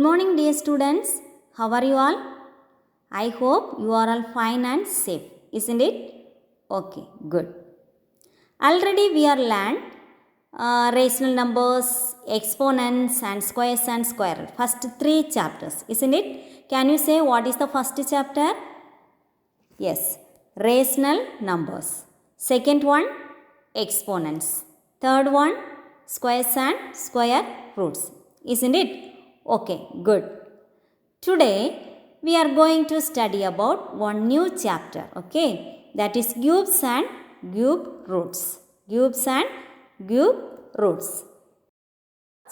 Good morning, dear students. How are you all? I hope you are all fine and safe, isn't it? Okay, good. Already we are learned rational numbers, exponents, and squares and square root. First three chapters, isn't it? Can you say what is the first chapter? Yes, rational numbers. Second one, exponents. Third one, squares and square roots. Isn't it? Okay, good. Today we are going to study about one new chapter, okay? That is cubes and cube roots. Cubes and cube roots.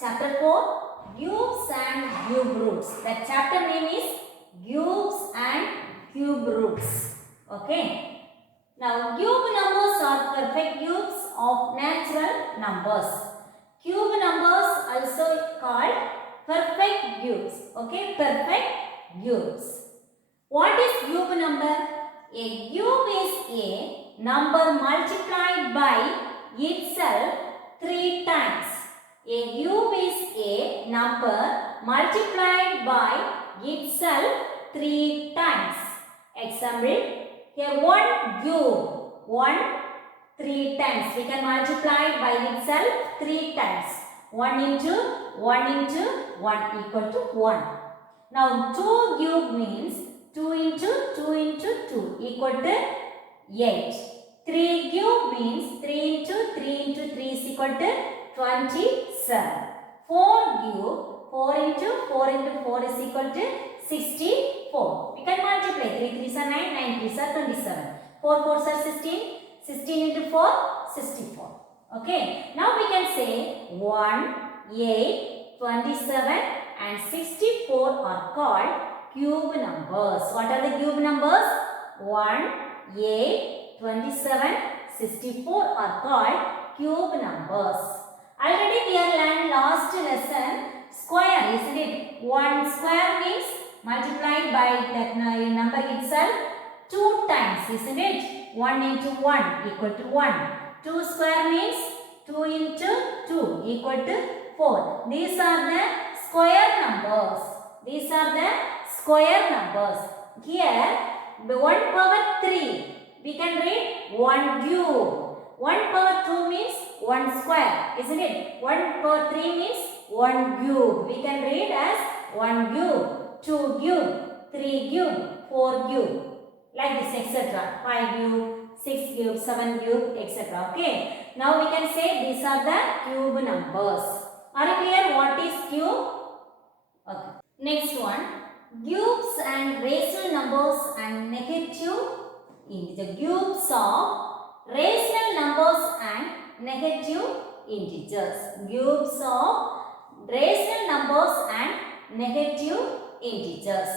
Chapter 4, cubes and cube roots. The chapter name is cubes and cube roots. Okay. Now, cube numbers are perfect cubes of natural numbers. Cube numbers also called perfect cubes. Okay, perfect cubes. What is cube number? A cube is a number multiplied by itself 3 times. A cube is a number multiplied by itself 3 times. Example, here 1 cube, 1 3 times. We can multiply by itself 3 times. 1 into 1 equal to 1. Now 2 cube means 2 into 2 equal to 8. 3 cube means 3 into 3 is equal to 27. 4 cube, 4 into 4 is equal to 64. We can multiply. 3 3s are 9, 9 3s are 27. 4 4s are 16. 16 into 4, 64. Okay. Now we can say 1, 8, 27 and 64 are called cube numbers. What are the cube numbers? 1, 8, 27, 64 are called cube numbers. Already we have learned last lesson square, isn't it? 1 square means multiplied by that number itself 2 times, isn't it? 1 into 1 equal to 1. 2 square means 2 into 2 equal to 4. These are the square numbers. These are the square numbers. Here, 1 power 3. We can read 1 cube. 1 power 2 means 1 square, isn't it? 1 power 3 means 1 cube. We can read as 1 cube, 2 cube, 3 cube, 4 cube. Like this, etc. 5 cube, 6 cube, 7 cube, etc. Okay. Now we can say these are the cube numbers. Are you clear what is cube? Okay. Next one. Cubes and rational numbers and negative integer. Cubes of rational numbers and negative integers. Cubes of rational numbers and negative integers.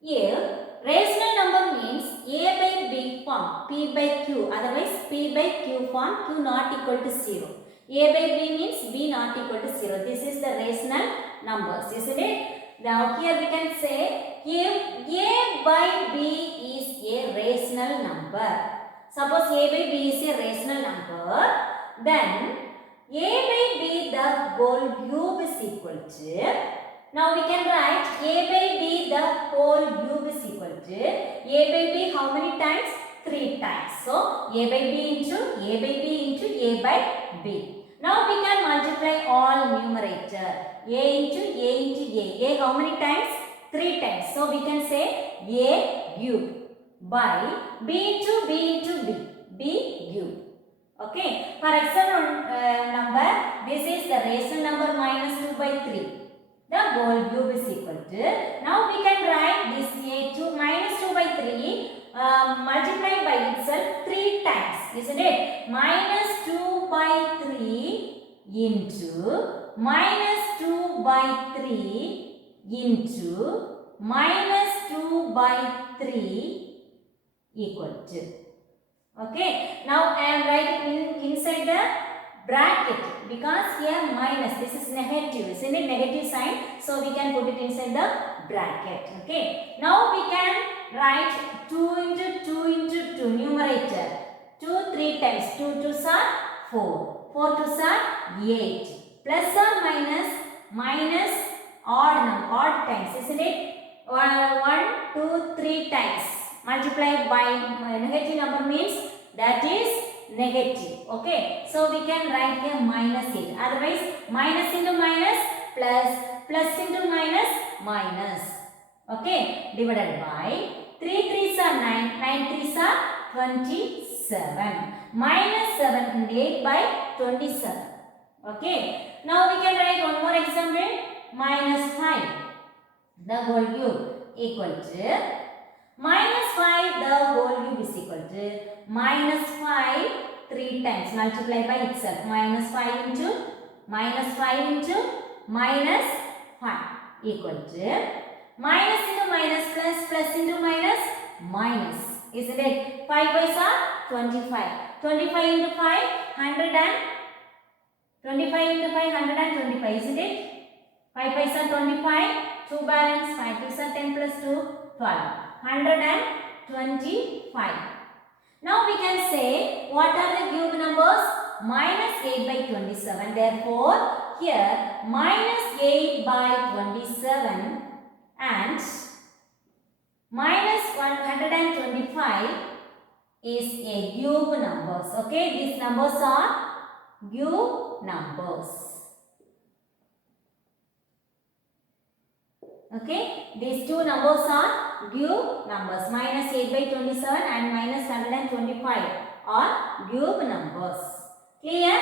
Here, rational number means A by B form, P by Q, otherwise P by Q form, Q not equal to 0. A by B means B not equal to 0. This is the rational numbers, isn't it? Now here we can say if A by B is a rational number. Suppose A by B is a rational number, then A by B the whole cube is equal to, now we can write A by B the whole cube is equal to A by B how many times? 3 times. So A by B into A by B into A by B. Now we can multiply all numerator. A into A into A. A how many times? 3 times. So we can say A cube by B into B into B. B cube. Okay. For example number, this is the rational number minus 2 by 3. The whole cube is equal to, now we can write this A2 minus 2 by 3 multiply by itself 3 times, isn't it? Minus 2 by 3 into minus 2 by 3 into minus 2 by 3 equal to. Okay, now I am writing inside the bracket because here minus, this is negative, isn't it? Negative sign, so we can put it inside the bracket. Okay, now we can write 2 into 2 into 2 numerator. 2 3 times, 2 2s are 4, 4 2s are 8, plus or minus, minus odd times, isn't it? 1, 2, 3 times. Multiply by negative number means that is negative. Okay. So we can write here minus it. Otherwise, minus into minus plus, plus into minus minus. Okay. Divided by 3 3s are 9, 9 3s are 27. Minus 7 and 8 by 27. Okay. Now we can write one more example. Minus 5 the whole cube equal to minus 5 the whole cube is equal to minus 5 3 times. Multiply by itself. Minus 5 into minus 5 into minus 5 equal to minus into minus plus, plus into minus minus. Isn't it? 5 paisa 25. 25 into 5 100 and 25 into 5 125. Isn't it? 5 paisa 25. 2 balance 5 2s are 10 plus 2 12. 125. Now we can say what are the cube numbers? Minus 8 by 27. Therefore, here minus 8 by 27 and minus 125 is a cube numbers. Okay, these numbers are cube numbers. Okay, these two numbers are cube numbers. Minus 8 by 27 and minus 125 are cube numbers. Clear?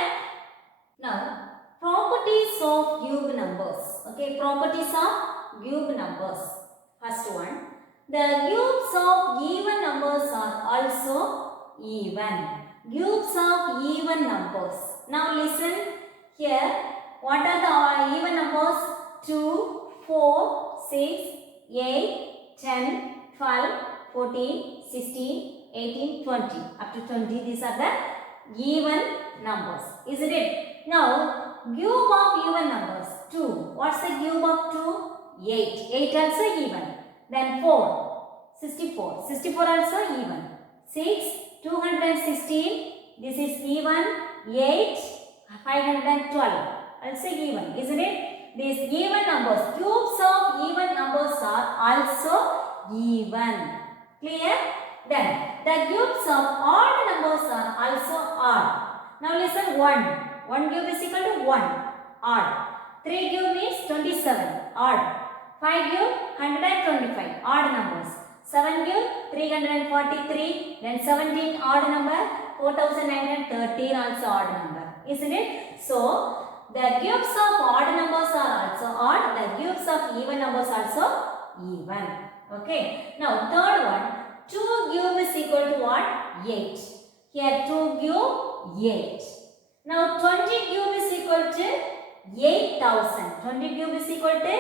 Now, properties of cube numbers. Okay, properties of cube numbers. First one, the cubes of even numbers are also even. Cubes of even numbers. Now listen here. What are the even numbers? 2, 4, 6, 8, 10, 12, 14, 16, 18, 20. Up to 20, these are the even numbers. Isn't it? Now, cube of even numbers. 2. What's the cube of 2? 8. 8 also even. Then 4. 64. 64 also even. 6. 216. This is even. 8. 512. Also even. Isn't it? These even numbers, cubes of even numbers are also even. Clear? Then, the cubes of odd numbers are also odd. Now listen, 1. 1 cube is equal to 1. Odd. 3 cube means 27. Odd. 5 cube, 125. Odd numbers. 7 cube, 343. Then 17 odd number. 4913 also odd number. Isn't it? So, the cubes of odd numbers are also odd. The cubes of even numbers also even. Okay. Now third one. 2 cube is equal to what? 8. Here 2 cube 8. Now 20 cube is equal to 8000. 20 cube is equal to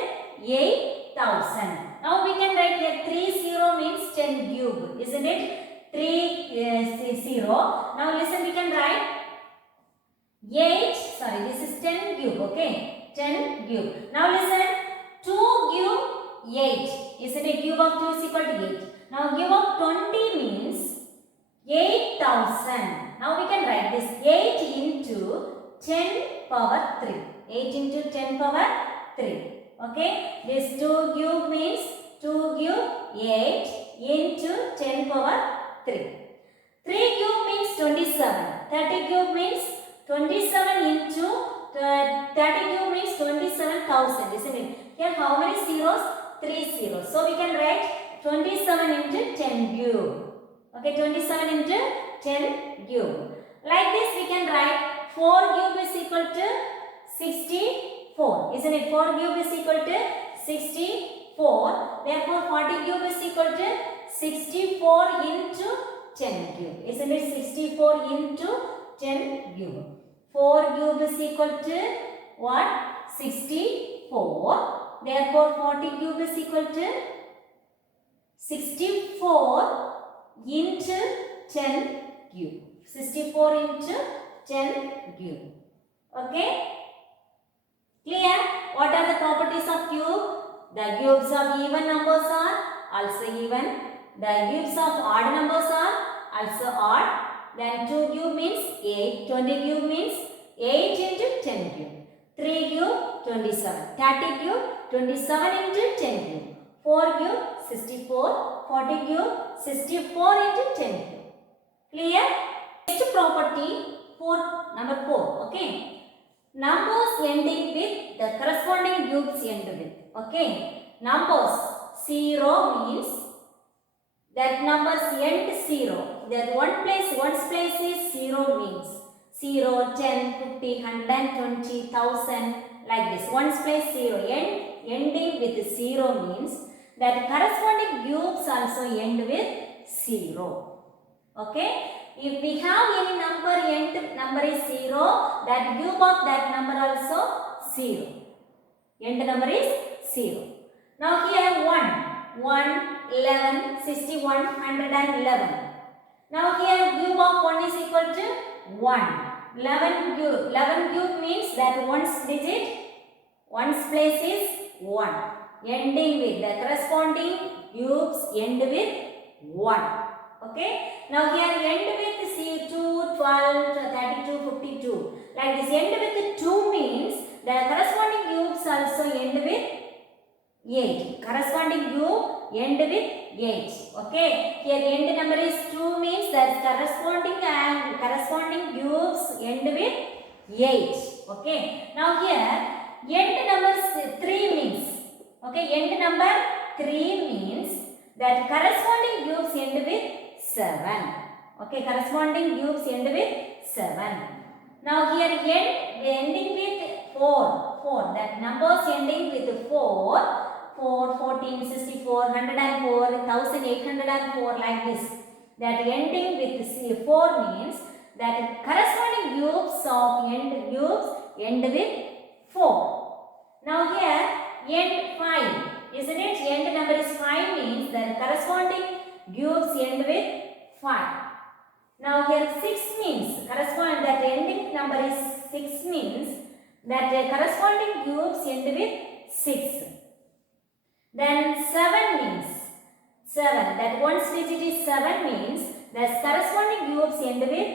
8000. Now we can write here 30 means 10 cube. Isn't it? 30. Now listen, we can write 8, this is 10 cube, okay, 10 cube. Now listen, 2 cube 8, isn't it? Cube of 2 is equal to 8. Now cube of 20 means 8000. Now we can write this 8 into 10 power 3. 8 into 10 power 3. Okay, this 2 cube means 2 cube 8 into 10 power 3. 3 cube means 27. 30 cube means 27 into 30 cube means 27,000, isn't it? Here how many zeros? 3 zeros. So we can write 27 into 10 cube. Okay, 27 into 10 cube. Like this we can write 4 cube is equal to 64. Isn't it? 4 cube is equal to 64. Therefore 40 cube is equal to 64 into 10 cube. Isn't it? 64 into 10 cube. 4 cube is equal to what? 64. Therefore 40 cube is equal to 64 into 10 cube. 64 into 10 cube. Okay? Clear? What are the properties of cube? The cubes of even numbers are also even. The cubes of odd numbers are also odd. Then 2 cube means 8. 20 cube means 8 into 10 cube. 3 cube 27. 30 cube 27 into 10 cube. 4 cube 64, 40 cube 64 into 10 cube. Clear? Next property for number 4. Okay. Numbers ending with the corresponding cubes end with. Okay. Numbers 0 means that numbers end 0. That one's place is 0 means 0, 10, 50, 100, 20, 1000 like this. One's place 0. Ending with 0 means that corresponding cubes also end with 0. Okay. If we have any number number is 0, that cube of that number also 0. End number is 0. Now here 1, 11, 61, 111. Now here cube of 1 is equal to 1. 11 cube means that one's digit, one's place is 1. Ending with the corresponding cubes end with 1. Okay. Now here end with 2, 12, 32, 52. Like this end with 2 means the corresponding cubes also end with 8. Corresponding cube end with 8. Okay. Here end number is 2 means that corresponding cubes end with 8. Okay. Now here end number 3 means. Okay. End number 3 means that corresponding cubes end with 7. Okay. Corresponding cubes end with 7. Now here ending with 4. That numbers ending with 4. 4, 14, 64, 104, 1804 like this. That ending with 4 means that corresponding cubes of end with 4. Now here end 5. Isn't it? End number is 5 means that corresponding cubes end with 5. Now here 6 means that ending number is 6 means that corresponding cubes end with 6. Then 7 means 7. That one's digit is 7 means the corresponding cubes end with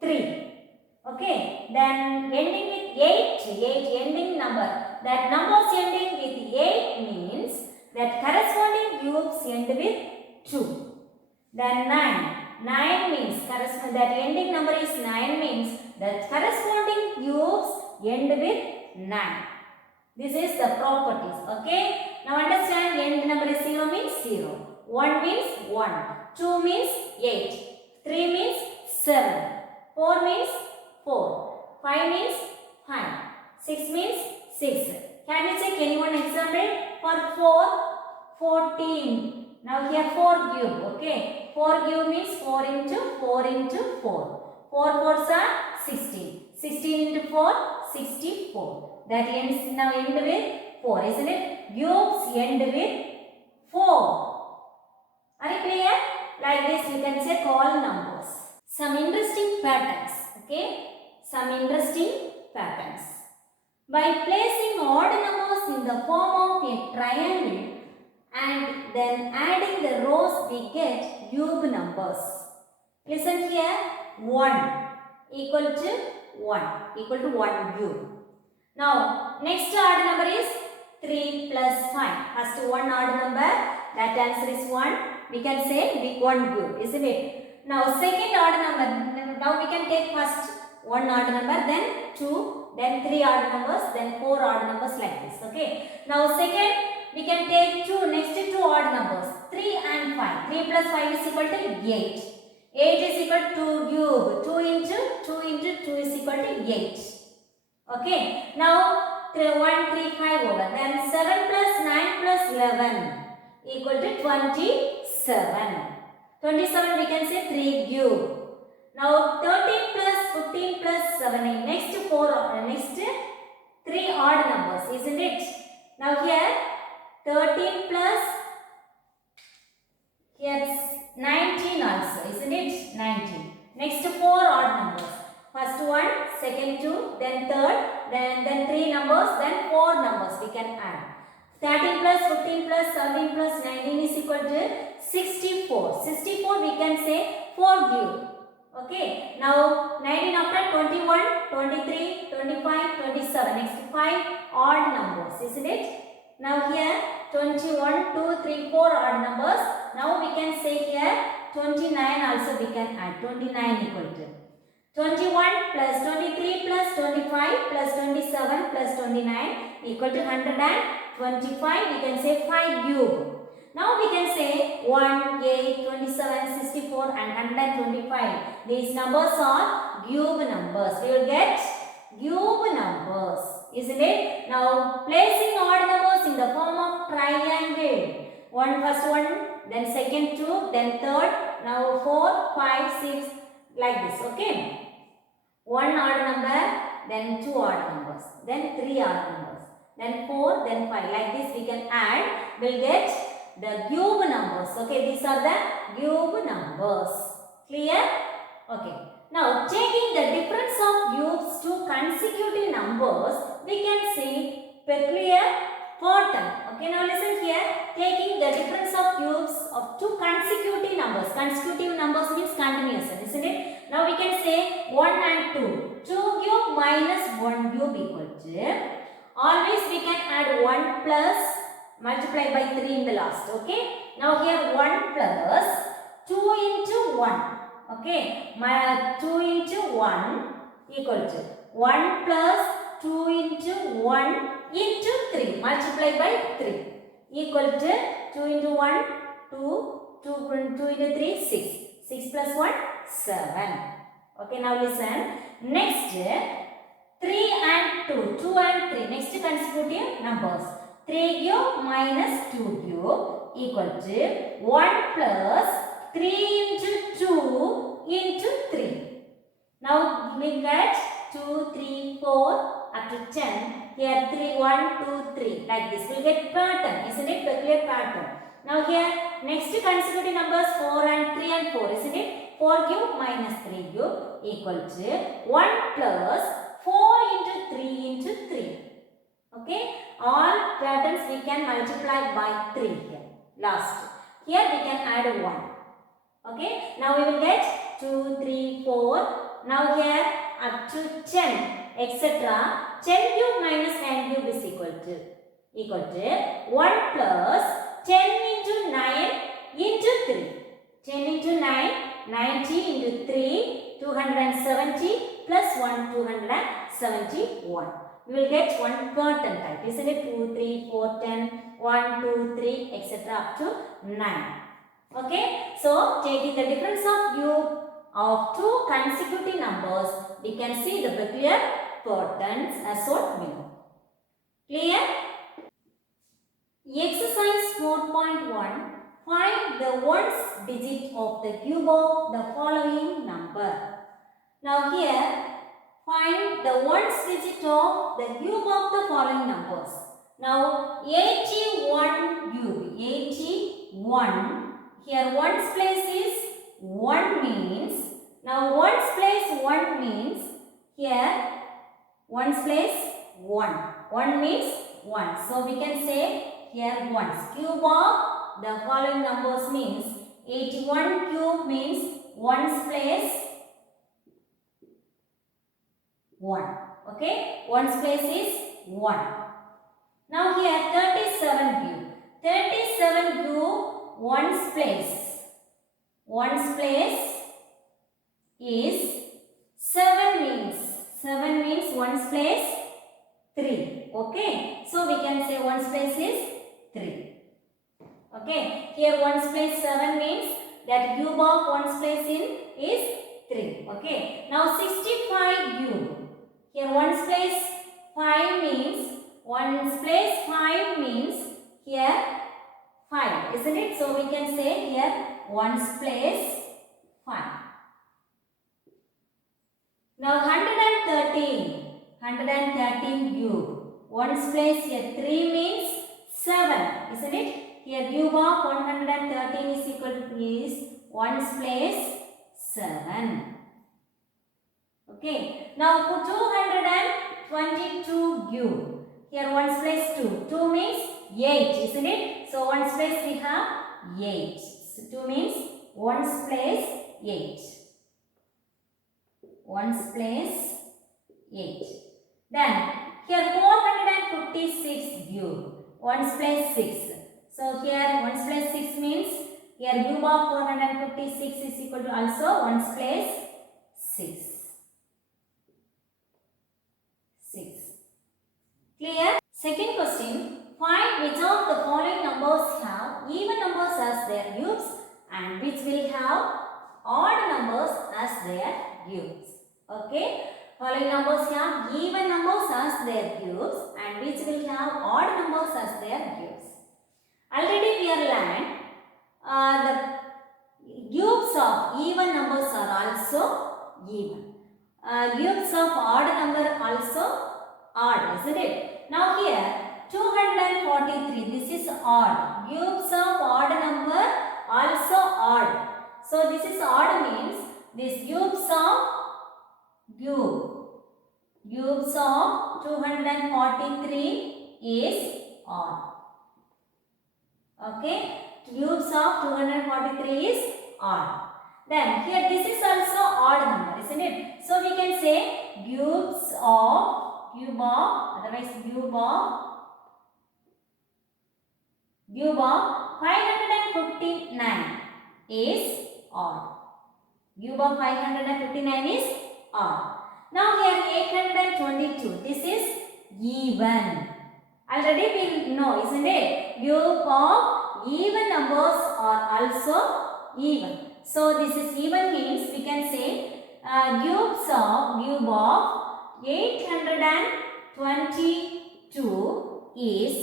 3. Okay. Then ending with 8 ending number. That numbers ending with 8 means that corresponding cubes end with 2. Then 9 means that ending number is 9 means that corresponding cubes end with 9. This is the properties. Okay. Now understand end number is 0 means 0. 1 means 1. 2 means 8. 3 means 7. 4 means 4. 5 means 5. 6 means 6. Can we check any one example? For 4, 14. Now here 4 cube. Okay. 4 cube means 4 into 4 into 4. 4 4s are 16. 16 into 4, 64. That ends now end with 4, isn't it? Cubes end with 4. Are you clear? Like this you can check all numbers. Some interesting patterns. Okay. Some interesting patterns. By placing odd numbers in the form of a triangle and then adding the rows we get cube numbers. Listen here. 1 equal to 1 cube. Now next odd number is 3 plus 5. First one odd number, that answer is 1. We can say big 1 cube, isn't it? Now second odd number, now we can take first 1 odd number, then 2, then 3 odd numbers, then 4 odd numbers like this. Okay. Now second we can take next 2 odd numbers, 3 and 5. 3 plus 5 is equal to 8. 8 is equal to 2 cube. 2 into 2 is equal to 8. Okay. Now 1, 3, 5 over. Then 7 plus 9 plus 11 equal to 27. 27 we can say 3 cube. Now 13 plus 15 plus 17. Next 3 odd numbers, isn't it? Now here 13 plus here 19 also, isn't it? 19. Next 4 odd numbers. First one, second 2, then third, then 3 numbers, then 4 numbers we can add. 13 plus 15 plus 17 plus 19 is equal to 64. 64 we can say 4 cube. Okay. Now 19 after 21, 23, 25, 27. Next 5 odd numbers, isn't it? Now here 21, 2, 3, 4 odd numbers. Now we can say here 29 also we can add. 29 equal to 21 plus 23 plus 25 plus 27 plus 29 equal to 125. We can say 5 cube. Now we can say 1, 8, 27, 64 and 125. These numbers are cube numbers. We will get cube numbers, isn't it? Now placing odd numbers in the form of triangle. First one, then second two, then third, now 4, 5, 6, like this, okay? 1 odd number, then 2 odd numbers, then 3 odd numbers, then 4, then 5. Like this we can add, we'll get the cube numbers. Okay, these are the cube numbers. Clear? Okay. Now, taking the difference of cubes to consecutive numbers, we can see peculiar pattern. Okay, now listen here. Taking the difference of cubes of two consecutive numbers. Consecutive numbers means continuous, isn't it? Now we can say 1 and 2. 2 cube minus 1 cube equal to. Always we can add 1 plus multiply by 3 in the last. Okay. Now here 1 plus 2 into 1. Okay, 2 into 1 equal to 1 plus 2 into 1 into 3. Multiply by 3 equal to 2 into 1, 2, 2 into 3, 6. 6 plus 1, 7. Okay, now listen. Next, 3 and 2. 2 and 3. Next consecutive numbers. 3 cube minus 2 cube equal to 1 plus 3 into 2 into 3. Now we get 2, 3, 4 up to 10. Here 3, 1, 2, 3. Like this. We get pattern. Isn't it? Peculiar pattern. Now here next consecutive numbers 4 and 3 and 4. Isn't it? 4 cube minus 3 cube equal to 1 plus 4 into 3 into 3. Okay. All patterns we can multiply by 3 here. Last. Here we can add 1. Okay, now we will get 2, 3, 4. Now here up to 10, etc. 10 cube minus 9 cube is equal to 1 plus 10 into 9 into 3. 10 into 9, 90 into 3, 270 plus 1, 271. We will get one pattern type, isn't it? 2, 3, 4, 10, 1, 2, 3, etc. up to 9. Okay, so taking the difference of cube of two consecutive numbers, we can see the peculiar patterns as shown below. Clear? Exercise 4.1. Find the ones digit of the cube of the following number. Now here, find the ones digit of the cube of the following numbers. Now 81 cube, 81. Here ones place is 1 means, now ones place 1 means, here ones place 1. 1 means 1. So we can say here ones. Cube of the following numbers means 81 cube means ones place 1. Okay, ones place is 1. Now here 37 cube. 37 cube ones place is 7 means ones place 3. Okay, so we can say ones place is 3. Okay, here ones place 7 means that cube of ones place in is 3. Okay, now 65 cube. Here ones place 5 means here 5, isn't it? So we can say here ones place 5. Now 113 cube. Ones place here 3 means 7, isn't it? Here cube of 113 is equal to ones place 7. Okay. Now for 222 cube. Here ones place 2. 2 means 8, isn't it? So ones place we have 8. So 2 means ones place 8. Ones place 8. Then here 456 cube. Ones place 6. So here ones place 6 means here cube of 456 is equal to also ones place 6. 6. Clear? Second question. Find which of the following numbers have even numbers as their cubes and which will have odd numbers as their cubes. Okay. Following numbers have even numbers as their cubes and which will have odd numbers as their cubes. Already we are learned the cubes of even numbers are also even. Cubes of odd number also odd, isn't it? Now here 243, this is odd. Cubes of odd number also odd. So this is odd means this cubes of cubes of 243 is odd. Okay, cubes of 243 is odd. Then here this is also odd number, isn't it? So we can say cube of 559 is odd. Cube of 559 is odd. Now here 822, this is even. Already we know, isn't it? Cube of even numbers are also even. So this is even means we can say cube of 822 is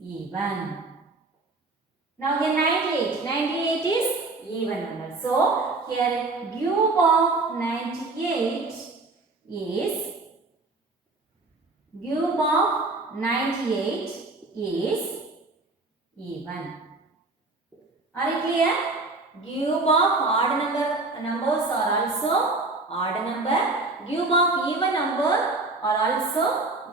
even. Now here 98 is even number. So here cube of 98 is even. Are you clear? Cube of odd numbers are also odd number. Cube of even number are also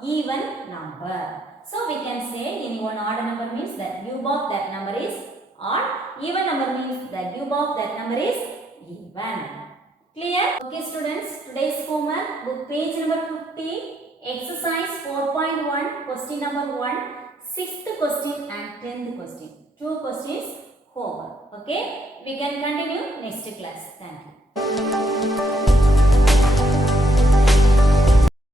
even number. So we can say any one odd number means that cube of that number is odd. Even number means the cube of that number is even. Clear? Okay students, today's homework, book page number 50, exercise 4.1, question number 1, 6th question and 10th question. 2 questions homework. Okay? We can continue next class. Thank you.